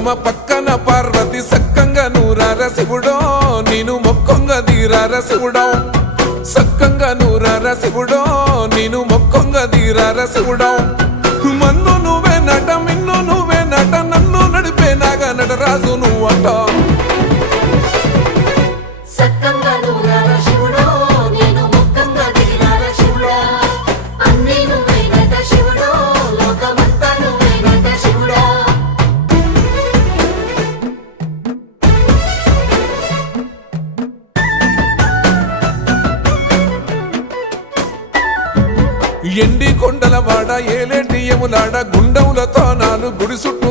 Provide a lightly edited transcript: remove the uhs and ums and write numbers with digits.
బ్రహ్మ పక్కన పార్వతి సక్కంగా నూరార శివుడో నేను మొక్కంగా తీరార శివుడో సక్కంగా నూరార శివుడో నేను మొక్కంగా తీరార శివుడో మన్ను నువ్వే నట మిన్ను నువ్వే నట నన్ను నడిపే నాగా నటరాజు నువ్వట ఎండి కొండల వాడ ఏలేటి యములాడ గుండములతో నాలు గుడి చుట్టూ